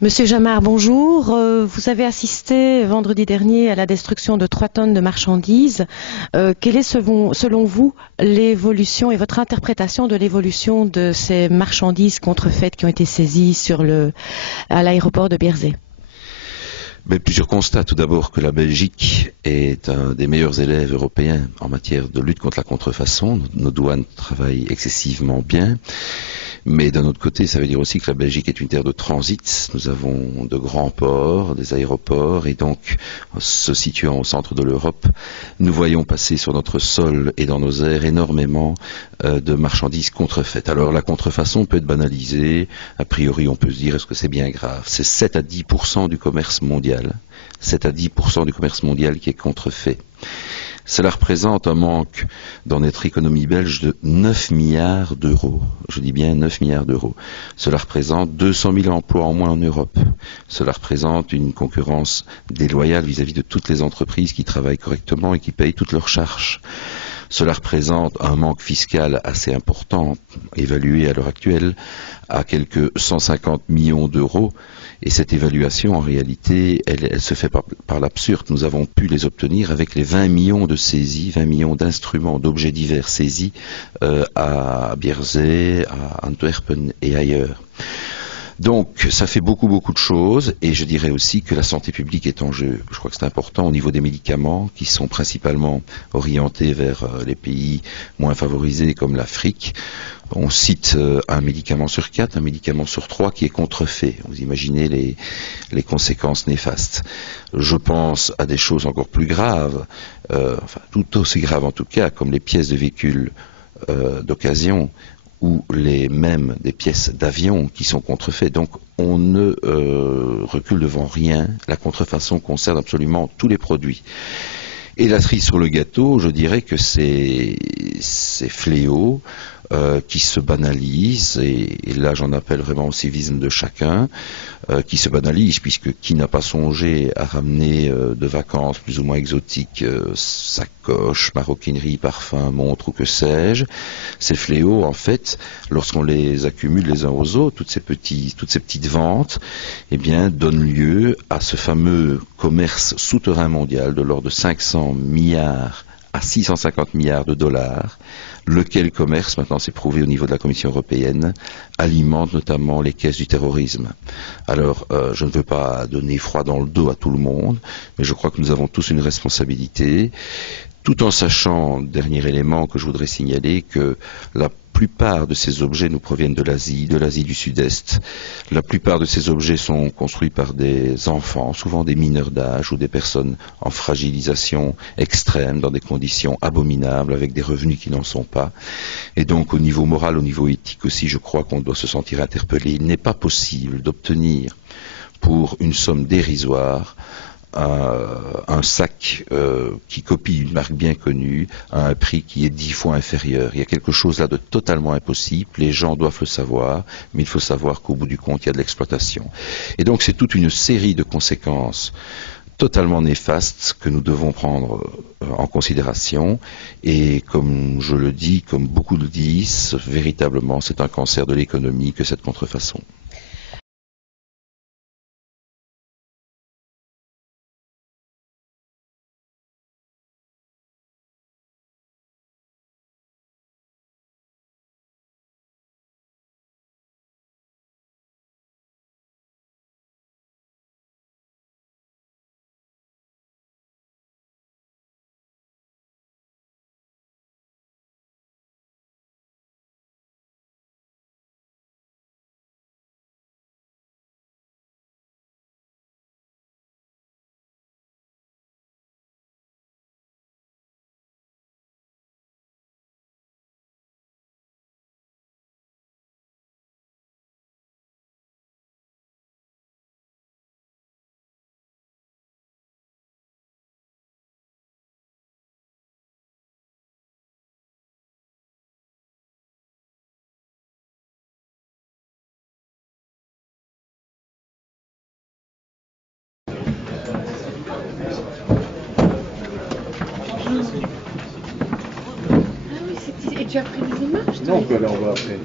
Monsieur Jamard, bonjour. Vous avez assisté vendredi dernier à la destruction de 3 tonnes de marchandises. Quelle est selon vous l'évolution et votre interprétation de l'évolution de ces marchandises contrefaites qui ont été saisies à l'aéroport de Bierzet? Mais plusieurs constats. Tout d'abord que la Belgique est un des meilleurs élèves européens en matière de lutte contre la contrefaçon. Nos douanes travaillent excessivement bien. Mais d'un autre côté, ça veut dire aussi que la Belgique est une terre de transit. Nous avons de grands ports, des aéroports, et donc, se situant au centre de l'Europe, nous voyons passer sur notre sol et dans nos airs énormément de marchandises contrefaites. Alors la contrefaçon peut être banalisée. A priori, on peut se dire, est-ce que c'est bien grave? C'est 7 à 10% du commerce mondial. 7 à 10% du commerce mondial qui est contrefait. Cela représente un manque dans notre économie belge de 9 milliards d'euros. Je dis bien 9 milliards d'euros. Cela représente 200 000 emplois en moins en Europe. Cela représente une concurrence déloyale vis-à-vis de toutes les entreprises qui travaillent correctement et qui payent toutes leurs charges. Cela représente un manque fiscal assez important, évalué à l'heure actuelle à quelques 150 millions d'euros. Et cette évaluation, en réalité, elle se fait par l'absurde. Nous avons pu les obtenir avec les 20 millions de saisies, 20 millions d'instruments, d'objets divers saisis à Bierzet, à Antwerpen et ailleurs. Donc, ça fait beaucoup de choses, et je dirais aussi que la santé publique est en jeu. Je crois que c'est important au niveau des médicaments, qui sont principalement orientés vers les pays moins favorisés comme l'Afrique. On cite un médicament sur 4, un médicament sur 3 qui est contrefait. Vous imaginez les conséquences néfastes. Je pense à des choses encore plus graves, tout aussi graves en tout cas, comme les pièces de véhicules d'occasion, ou même des pièces d'avion qui sont contrefaites. Donc on ne recule devant rien. La contrefaçon concerne absolument tous les produits. Et la cerise sur le gâteau, je dirais que ces fléaux qui se banalisent, et là j'en appelle vraiment au civisme de chacun, qui se banalisent, puisque qui n'a pas songé à ramener de vacances plus ou moins exotiques, sacoches, maroquinerie, parfums, montres ou que sais-je, ces fléaux, en fait, lorsqu'on les accumule les uns aux autres, toutes ces petites ventes, eh bien, donnent lieu à ce fameux commerce souterrain mondial de l'ordre de 500 milliards à 650 milliards de dollars, lequel commerce, maintenant c'est prouvé au niveau de la Commission européenne, alimente notamment les caisses du terrorisme. Alors, je ne veux pas donner froid dans le dos à tout le monde, mais je crois que nous avons tous une responsabilité, tout en sachant, dernier élément que je voudrais signaler, que la plupart de ces objets nous proviennent de l'Asie du Sud-Est. La plupart de ces objets sont construits par des enfants, souvent des mineurs d'âge ou des personnes en fragilisation extrême, dans des conditions abominables, avec des revenus qui n'en sont pas. Et donc au niveau moral, au niveau éthique aussi, je crois qu'on doit se sentir interpellé. Il n'est pas possible d'obtenir pour une somme dérisoire un sac qui copie une marque bien connue à un prix qui est 10 fois inférieur. Il y a quelque chose là de totalement impossible, les gens doivent le savoir, mais il faut savoir qu'au bout du compte, il y a de l'exploitation. Et donc c'est toute une série de conséquences totalement néfastes que nous devons prendre en considération, et comme je le dis, comme beaucoup le disent, véritablement c'est un cancer de l'économie que cette contrefaçon. Ah oui, et tu as pris des images? Non, on peut aller en bas après.